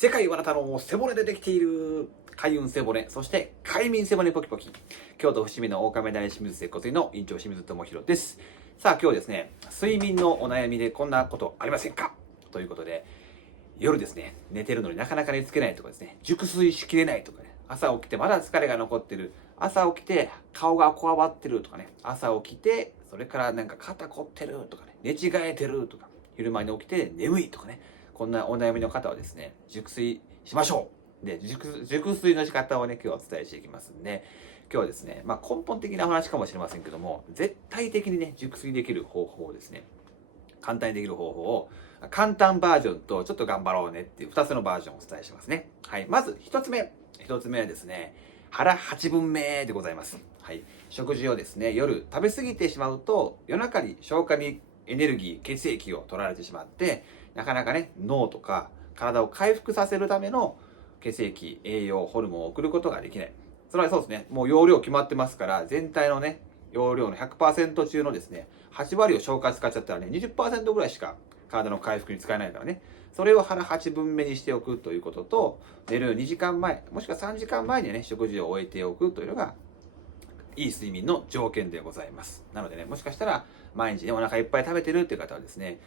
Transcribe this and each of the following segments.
世界はあなたの背骨でできている。開運背骨、そして快眠背骨ポキポキ。京都伏見の大亀大清水接骨院の院長清水智弘です。さあ今日はですね、睡眠のお悩みでこんなことありませんかということで、夜ですね、寝てるのになかなか寝つけないとかですね、熟睡しきれないとかね、朝起きてまだ疲れが残ってる、朝起きて顔がこわばってるとかね、朝起きてそれからなんか肩凝ってるとかね、寝違えてるとか、昼間に起きて眠いとかね、こんなお悩みの方はですね、熟睡しましょう。で、熟睡の仕方をね、今日はお伝えしていきますんで、今日はですね、根本的な話かもしれませんけども、絶対的にね、熟睡できる方法をですね、簡単にできる方法を、簡単バージョンとちょっと頑張ろうねっていう2つのバージョンをお伝えしますね。はい。まず1つ目。1つ目はですね、腹8分目でございます。はい。食事をですね、夜食べ過ぎてしまうと、夜中に消化にエネルギー、血液を取られてしまって、なかなかね、脳とか体を回復させるための血液、栄養、ホルモンを送ることができない。それはそうですね、もう容量決まってますから、全体のね、容量の 100% 中のですね、8割を消化使っちゃったらね、20% ぐらいしか体の回復に使えないからね、それを腹8分目にしておくということと、寝る2時間前、もしくは3時間前にね、食事を終えておくというのが、いい睡眠の条件でございます。なのでね、もしかしたら毎日ね、お腹いっぱい食べてるっていう方はですね、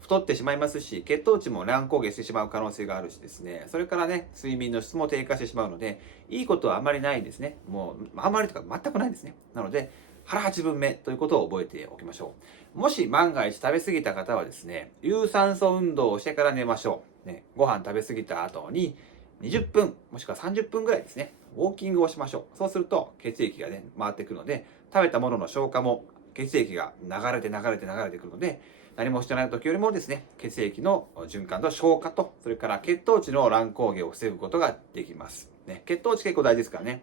太ってしまいますし、血糖値も乱高下してしまう可能性があるしですね、それからね、睡眠の質も低下してしまうので、いいことはあまりないんですね。もう、あまりとか全くないんですね。なので、腹8分目ということを覚えておきましょう。もし万が一食べ過ぎた方はですね、有酸素運動をしてから寝ましょう。ね、ご飯食べ過ぎた後に20分、もしくは30分ぐらいですね、ウォーキングをしましょう。そうすると血液がね、回ってくるので、食べたものの消化も血液が流れてくるので、何もしてない時よりもですね、血液の循環と消化と、それから血糖値の乱高下を防ぐことができます。ね、血糖値結構大事ですからね。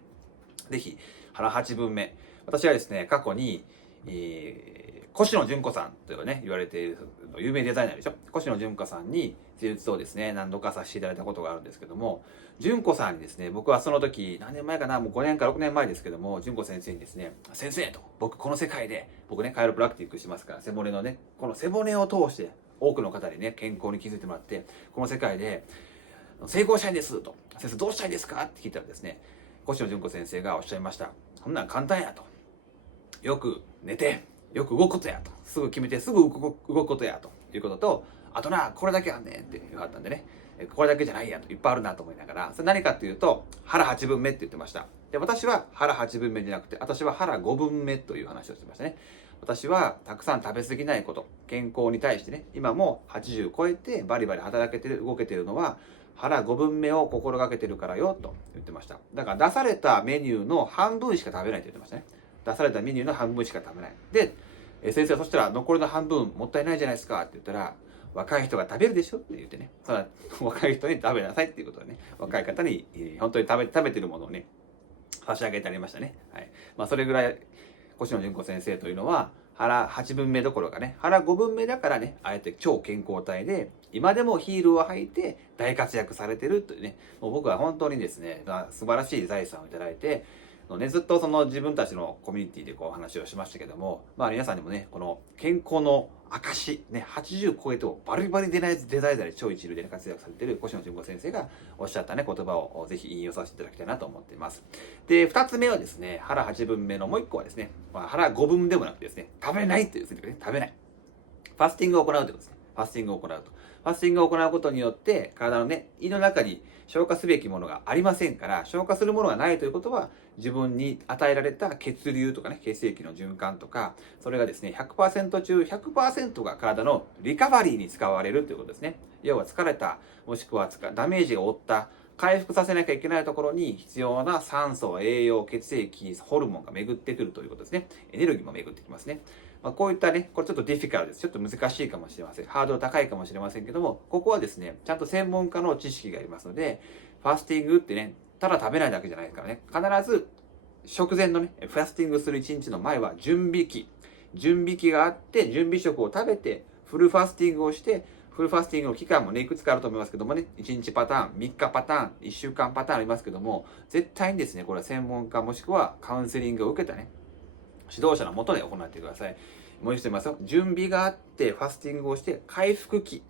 ぜひ、腹8分目。私はですね、過去に、越野純子さんというね、言われている有名デザイナーでしょ。越野純子さんに施術をですね、何度かさせていただいたことがあるんですけども、純子さんにですね、僕はその時、何年前かな、もう5年か6年前ですけども、純子先生にですね、先生と、僕この世界で、僕ね、カイロプラクティックしてますから、背骨のね、この背骨を通して、多くの方にね、健康に気づいてもらって、この世界で、成功したいんですと、先生どうしたいですかって聞いたらですね、越野純子先生がおっしゃいました。こんなん簡単やと。よく寝て、よく動くことやと。すぐ決めてすぐ動くことやということと、あとな、これだけあんねんって言われたんでね、これだけじゃないやと、いっぱいあるなと思いながら、それ何かっていうと、腹8分目って言ってました。で、私は腹8分目じゃなくて、私は腹5分目という話をしてましたね。私はたくさん食べ過ぎないこと、健康に対してね、今も80超えてバリバリ働けてる、動けてるのは、腹5分目を心がけてるからよと言ってました。だから出されたメニューの半分しか食べないって言ってましたね。出されたメニューの半分しか食べない。で、先生はそしたら残りの半分もったいないじゃないですかって言ったら、若い人が食べるでしょって言ってね、その若い人に食べなさいっていうことでね、若い方に本当に食べてるものをね、差し上げてありましたね。はい。それぐらい、越野純子先生というのは、腹8分目どころかね、腹5分目だからね、あえて超健康体で、今でもヒールを履いて大活躍されてるというね、もう僕は本当にですね、素晴らしい財産をいただいて、ずっとその自分たちのコミュニティでこうお話をしましたけども、皆さんにもね、この健康の証、ね、80超えてもバリバリデザイナーで超一流で、ね、活躍されている越野純子先生がおっしゃったね、言葉をぜひ引用させていただきたいなと思っています。で、2つ目はですね、腹8分目のもう1個はですね、腹5分でもなくてですね、食べないというですね、食べない。ファスティングを行うということですね。ファスティングを行うと。ファスティングを行うことによって、体のね、胃の中に消化すべきものがありませんから、消化するものがないということは、自分に与えられた血流とかね、血液の循環とか、それがですね、100% 中100% が体のリカバリーに使われるということですね。要は疲れた、もしくはダメージを負った、回復させなきゃいけないところに必要な酸素、栄養、血液、ホルモンが巡ってくるということですね。エネルギーも巡ってきますね。こういったね、これちょっとディフィカルです。ちょっと難しいかもしれません。ハードル高いかもしれませんけども、ここはですね、ちゃんと専門家の知識がありますので、ファスティングってね、ただ食べないだけじゃないですからね、必ず食前のね、ファスティングする1日の前は準備期があって、準備食を食べて、フルファスティングをして、フルファスティングの期間もね、いくつかあると思いますけどもね、1日パターン、3日パターン、1週間パターンありますけども、絶対にですね、これは専門家もしくはカウンセリングを受けたね、指導者のもとで行ってください。もう一度言いますよ。準備があって、ファスティングをして、回復期、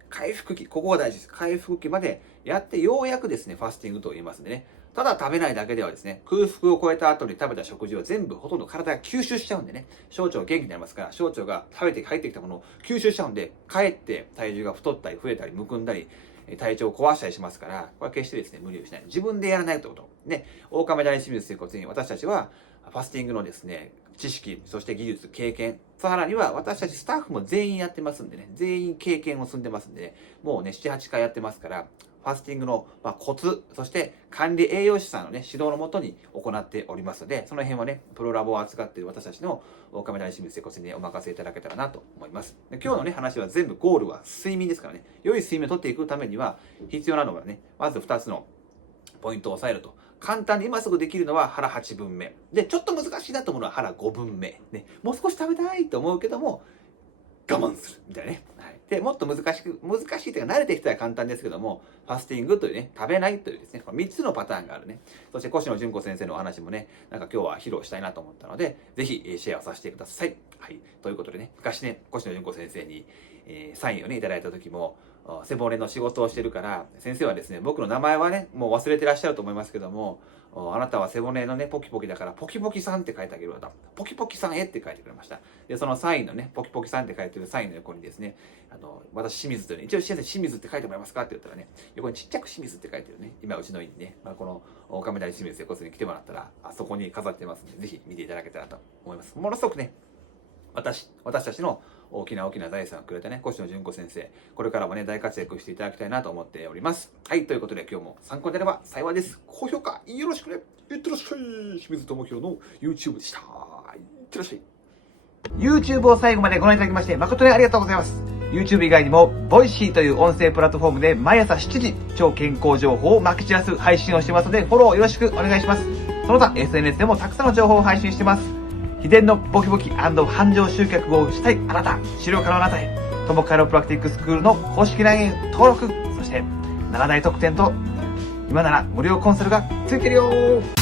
ここが大事です。回復期までやって、ようやくですね、ファスティングと言いますんでね。ただ食べないだけではですね、空腹を超えた後に食べた食事を全部ほとんど体が吸収しちゃうんでね、小腸元気になりますから、小腸が食べて入ってきたものを吸収しちゃうんで、かえって体重が太ったり増えたりむくんだり、体調を壊したりしますから、これは決してですね、無理をしない。自分でやらないということ。ね、大亀大清水ということに、私たちは、ファスティングのですね、知識、そして技術、経験、さらには私たちスタッフも全員やってますんでね、全員経験を積んでますんでね、もうね、7、8回やってますから、ファスティングのコツ、そして管理栄養士さんのね、指導のもとに行っておりますので、その辺はね、プロラボを扱っている私たちの大亀大清水接骨院にお任せいただけたらなと思います。で今日のね、話は全部ゴールは睡眠ですからね、良い睡眠をとっていくためには必要なのがね、まず2つのポイントを押さえると。簡単に今すぐできるのは腹8分目。で、ちょっと難しいなと思うのは腹5分目。ね、もう少し食べたいと思うけども、我慢するみたいなね。はい、で、もっと難しいというか慣れてきたら簡単ですけども、ファスティングというね、食べないというですね、この3つのパターンがあるね。そして、越野純子先生のお話もね、なんか今日は披露したいなと思ったので、ぜひシェアをさせてください。はい。ということでね、昔ね、越野純子先生に、サインをね、いただいた時も、背骨の仕事をしてるから、先生はですね、僕の名前はね、もう忘れてらっしゃると思いますけども、あなたは背骨のね、ポキポキだから、ポキポキさんって書いてあげるわと。ポキポキさんへって書いてくれました。で、そのサインのね、ポキポキさんって書いてるサインの横にですね、私、清水というね、一応先生、清水って書いてもらえますかって言ったらね、横にちっちゃく清水って書いてるね、今うちの家にね、この大亀大清水接骨院に来てもらったら、そこに飾ってますので、ぜひ見ていただけたらと思います。ものすごくね、私たちの大きな財産をくれたね、越野純子先生、これからもね、大活躍していただきたいなと思っております。はい、ということで今日も参考になれば幸いです。高評価よろしくね。いってらっしゃい。清水智弘の YouTube でした。いってらっしゃい。YouTube を最後までご覧いただきまして誠にありがとうございます。YouTube 以外にも、Voicy という音声プラットフォームで毎朝7時、超健康情報をまき散らす配信をしてますので、フォローよろしくお願いします。その他、SNS でもたくさんの情報を配信してます。秘伝のボキボキ&繁盛集客をしたいあなた、治療可能あなたへ、トモカイロプラクティックスクールの公式 LINE へ登録、そして7大特典と、今なら無料コンサルがついてるよー。